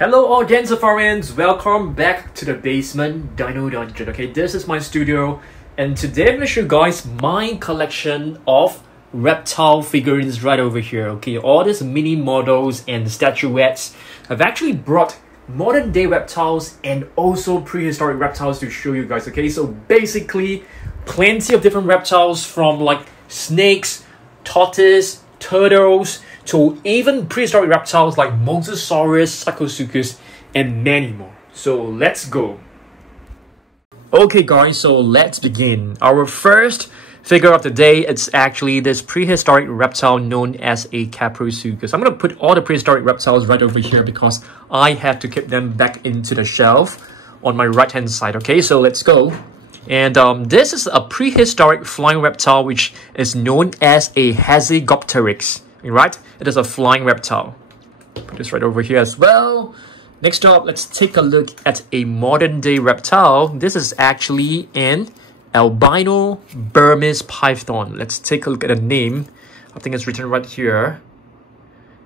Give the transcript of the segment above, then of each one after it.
Hello all Safarians, welcome back to the basement Dino Dungeon. Okay, this is my studio and today I'm going to show you guys my collection of reptile figurines right over here. Okay, all these mini models and statuettes. I've actually brought modern day reptiles and also prehistoric reptiles to show you guys. Okay, so basically plenty of different reptiles from like snakes, tortoise, turtles, to even prehistoric reptiles like Mosasaurus, Sarcosuchus, and many more. So let's go. Okay guys, so let's begin. Our first figure of the day, it's actually this prehistoric reptile known as a Caprosuchus. I'm going to put all the prehistoric reptiles right over here because I have to keep them back into the shelf on my right hand side. Okay, so let's go. And this is a prehistoric flying reptile which is known as a Hatzegopteryx. Right? It is a flying reptile. Put this right over here as well. Next up, let's take a look at a modern day reptile. This is actually an albino Burmese python. Let's take a look at the name. I think it's written right here.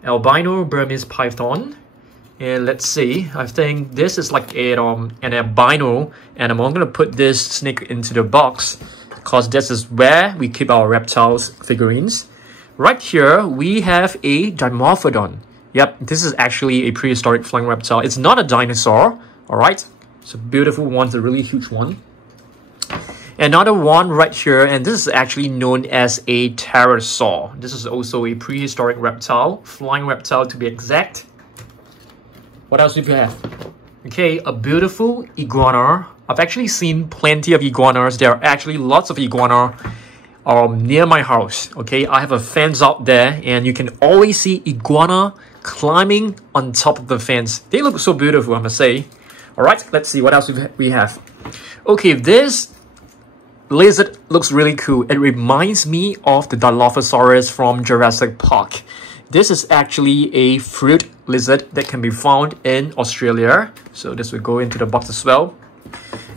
Albino Burmese python. And let's see. I think this is like an albino animal. I'm going to put this snake into the box because this is where we keep our reptiles figurines. Right here, we have a Dimorphodon. Yep, this is actually a prehistoric flying reptile. It's not a dinosaur, alright? It's a beautiful one, it's a really huge one. Another one right here, and this is actually known as a pterosaur. This is also a prehistoric reptile, flying reptile to be exact. What else do we have? Okay, a beautiful iguana. I've actually seen plenty of iguanas. There are actually lots of iguana near my house. Okay, I have a fence out there and you can always see iguana climbing on top of the fence. They look so beautiful, I must say. All right, let's see what else we have. Okay, this lizard looks really cool. It reminds me of the Dilophosaurus from Jurassic Park. This is actually a fruit lizard that can be found in Australia. So this will go into the box as well.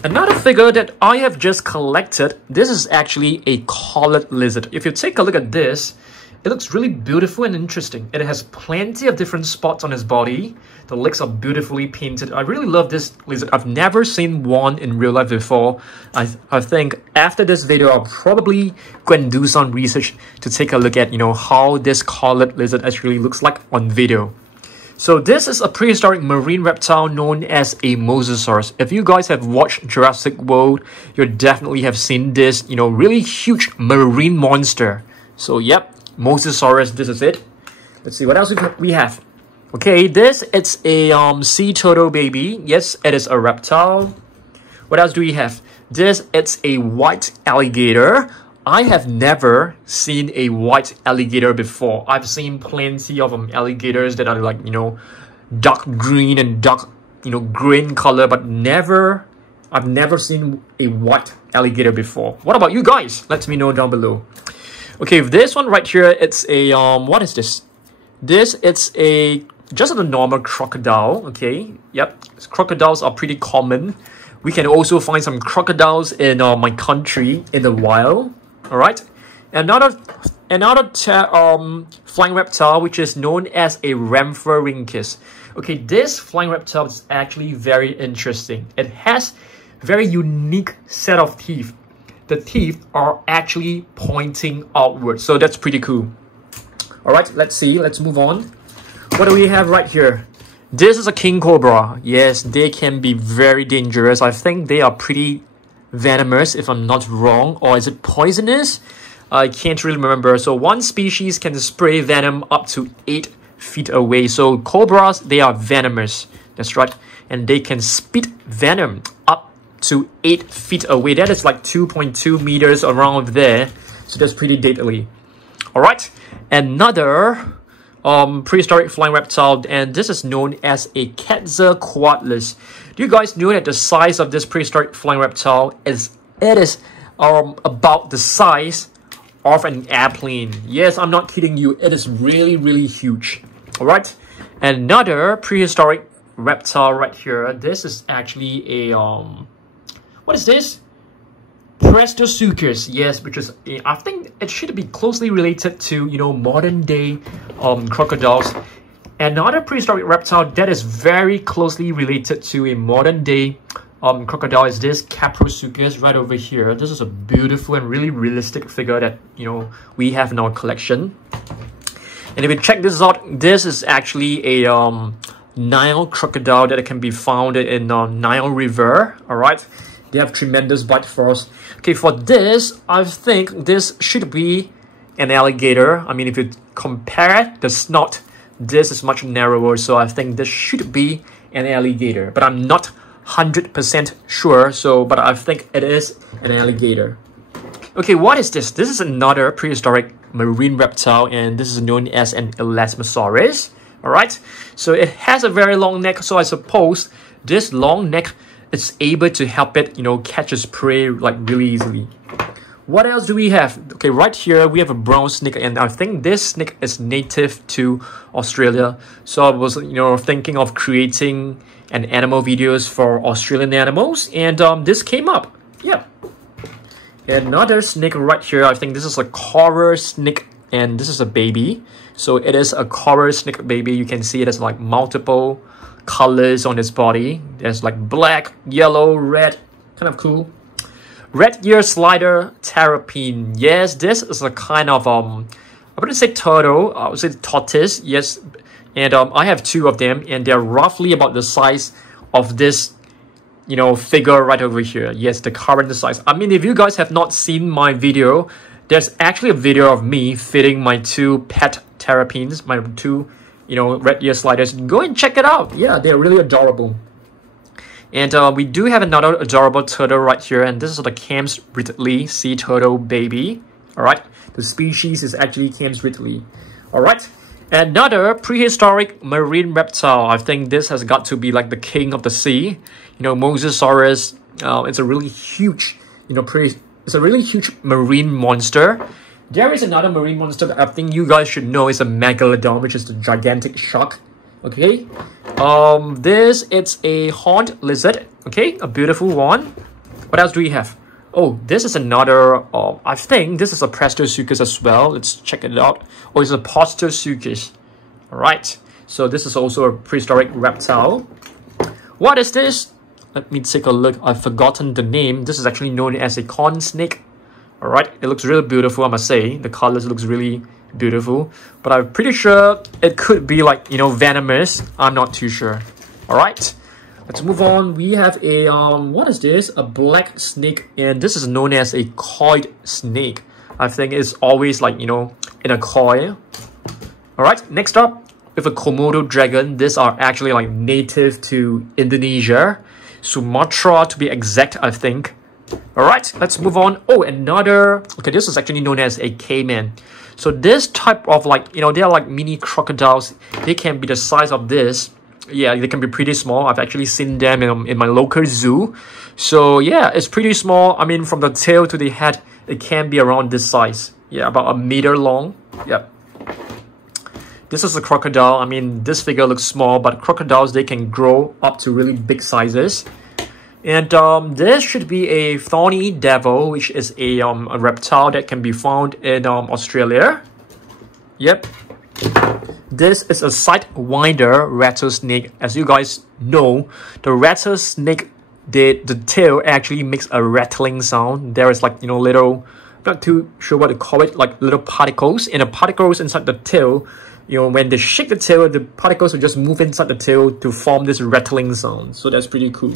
Another figure that I have just collected, this is actually a collared lizard. If you take a look at this, it looks really beautiful and interesting. It has plenty of different spots on its body. The legs are beautifully painted. I really love this lizard. I've never seen one in real life before. I think after this video, I'll probably go and do some research to take a look at, how this collared lizard actually looks like on video. So this is a prehistoric marine reptile known as a Mosasaurus. If you guys have watched Jurassic World, you definitely have seen this, really huge marine monster. So yep, Mosasaurus, this is it. Let's see what else we have. Okay, it's a sea turtle baby. Yes, it is a reptile. What else do we have? It's a white alligator. I have never seen a white alligator before. I've seen plenty of alligators that are like, dark green and dark, green color, but I've never seen a white alligator before. What about you guys? Let me know down below. Okay, this one right here, it's a, what is this? It's just a normal crocodile, okay? Yep, crocodiles are pretty common. We can also find some crocodiles in my country in the wild. All right, another flying reptile which is known as a Rhamphorhynchus. Okay, this flying reptile is actually very interesting. It has very unique set of teeth. The teeth are actually pointing outward, so that's pretty cool. All right, let's see. Let's move on. What do we have right here? This is a king cobra. Yes, they can be very dangerous. I think they are pretty venomous, if I'm not wrong, or is it poisonous? I can't really remember. So one species can spray venom up to 8 feet away. So cobras, they are venomous. That's right. And they can spit venom up to 8 feet away. That is like 2.2 meters around there. So that's pretty deadly. All right. Another prehistoric flying reptile, and this is known as a Quetzalcoatlus. Do you guys know that the size of this prehistoric flying reptile is about the size of an airplane? Yes, I'm not kidding you. It is really, really huge. All right. Another prehistoric reptile right here. This is actually a what is this? Prestosuchus, yes, which is, I think it should be closely related to, modern day crocodiles. Another prehistoric reptile that is very closely related to a modern day crocodile is this Caprosuchus right over here. This is a beautiful and really realistic figure that we have in our collection. And if you check this out, this is actually a Nile crocodile that can be found in Nile River. All right, they have tremendous bite force. Okay, for this, I think this should be an alligator. I mean, if you compare the snout, this is much narrower, so I think this should be an alligator. But I'm not 100% sure. But I think it is an alligator. Okay, what is this? This is another prehistoric marine reptile, and this is known as an Elasmosaurus. All right, so it has a very long neck, so I suppose this long neck is able to help it, catch its prey like really easily. What else do we have? Okay, right here we have a brown snake, and I think this snake is native to Australia. So I was, thinking of creating an animal videos for Australian animals, and this came up. Yeah. Another snake right here. I think this is a coral snake, and this is a baby. So it is a coral snake baby. You can see it has like multiple colors on its body. There's like black, yellow, red. Kind of cool. Red ear slider terrapin. Yes, this is a kind of I wouldn't say turtle, I would say tortoise. Yes, and I have two of them, and they're roughly about the size of this figure right over here. Yes, the current size. I mean, if you guys have not seen my video, there's actually a video of me feeding my two pet terrapins, my two red ear sliders. Go and check it out. Yeah, they're really adorable. And we do have another adorable turtle right here, and this is the Cairns Ridley sea turtle baby. All right, the species is actually Cairns Ridley. All right, another prehistoric marine reptile. I think this has got to be like the king of the sea. Mosasaurus. It's a really huge, it's a really huge marine monster. There is another marine monster that I think you guys should know is a megalodon, which is the gigantic shark. Okay, this it's a horned lizard. Okay, a beautiful one. What else do we have? Oh, this is another. I think this is a Prestosuchus as well. Let's check it out. Oh, it's a Postosuchus. All right. So this is also a prehistoric reptile. What is this? Let me take a look. I've forgotten the name. This is actually known as a corn snake. All right. It looks really beautiful, I must say. The colors looks really beautiful, but I'm pretty sure it could be like venomous. I'm not too sure. All right, let's move on. We have a what is this? A black snake, and this is known as a coiled snake. I think it's always like in a coil. All right, next up, with a Komodo dragon. These are actually like native to Indonesia, Sumatra to be exact, I think. All right, let's move on. Oh, another. Okay, this is actually known as a caiman. So this type of they are like mini crocodiles. They can be the size of this. Yeah, they can be pretty small. I've actually seen them in my local zoo. So yeah, it's pretty small. I mean, from the tail to the head, it can be around this size. Yeah, about 1 meter long. Yeah. This is a crocodile. I mean, this figure looks small, but crocodiles, they can grow up to really big sizes. And this should be a thorny devil, which is a reptile that can be found in Australia. Yep. This is a sidewinder rattlesnake. As you guys know, the rattlesnake, the tail actually makes a rattling sound. There is like little, I'm not too sure what to call it, like little particles. And the particles inside the tail, when they shake the tail, the particles will just move inside the tail to form this rattling sound. So that's pretty cool.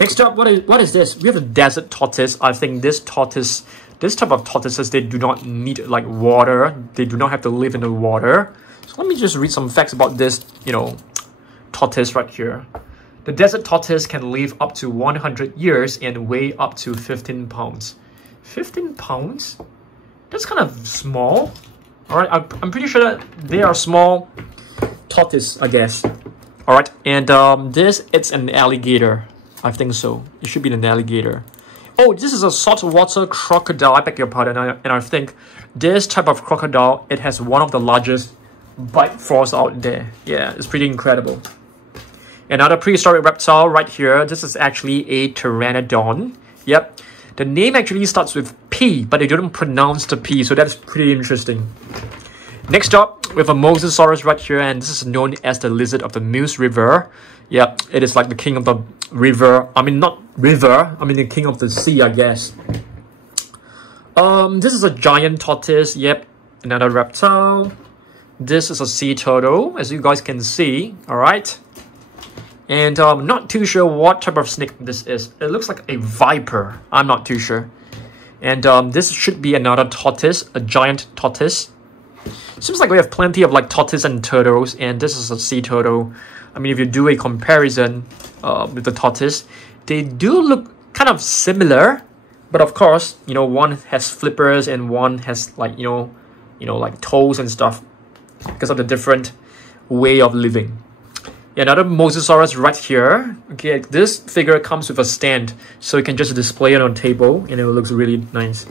Next up, what is this? We have a desert tortoise. I think this type of tortoises, they do not need like water. They do not have to live in the water. So let me just read some facts about this, tortoise right here. The desert tortoise can live up to 100 years and weigh up to 15 pounds. 15 pounds? That's kind of small. All right, I'm pretty sure that they are small tortoise, I guess. All right, and it's an alligator. I think so. It should be an alligator. Oh, this is a saltwater crocodile. I beg your pardon. And I think this type of crocodile, it has one of the largest bite force out there. Yeah, it's pretty incredible. Another prehistoric reptile right here. This is actually a Pteranodon. Yep. The name actually starts with P, but they don't pronounce the P, so that's pretty interesting. Next up, we have a Mosasaurus right here, and this is known as the lizard of the Meuse River. Yep, it is like the king of the river. I mean, not river. I mean, the king of the sea, I guess. This is a giant tortoise. Yep, another reptile. This is a sea turtle, as you guys can see. All right. And I'm not too sure what type of snake this is. It looks like a viper. I'm not too sure. And this should be another tortoise, a giant tortoise. Seems like we have plenty of like tortoise and turtles, and this is a sea turtle. I mean, if you do a comparison with the tortoise, they do look kind of similar, but of course, you know, one has flippers and one has like like toes and stuff because of the different way of living. Another Mosasaurus right here. Okay, this figure comes with a stand, so you can just display it on a table, and it looks really nice.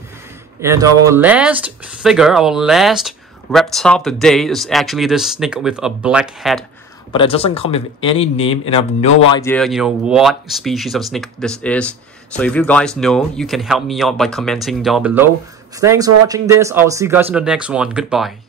And our last figure, our last reptile of the day is actually this snake with a black head, but it doesn't come with any name, and I have no idea, what species of snake this is. So if you guys know, you can help me out by commenting down below. Thanks for watching this. I'll see you guys in the next one. Goodbye.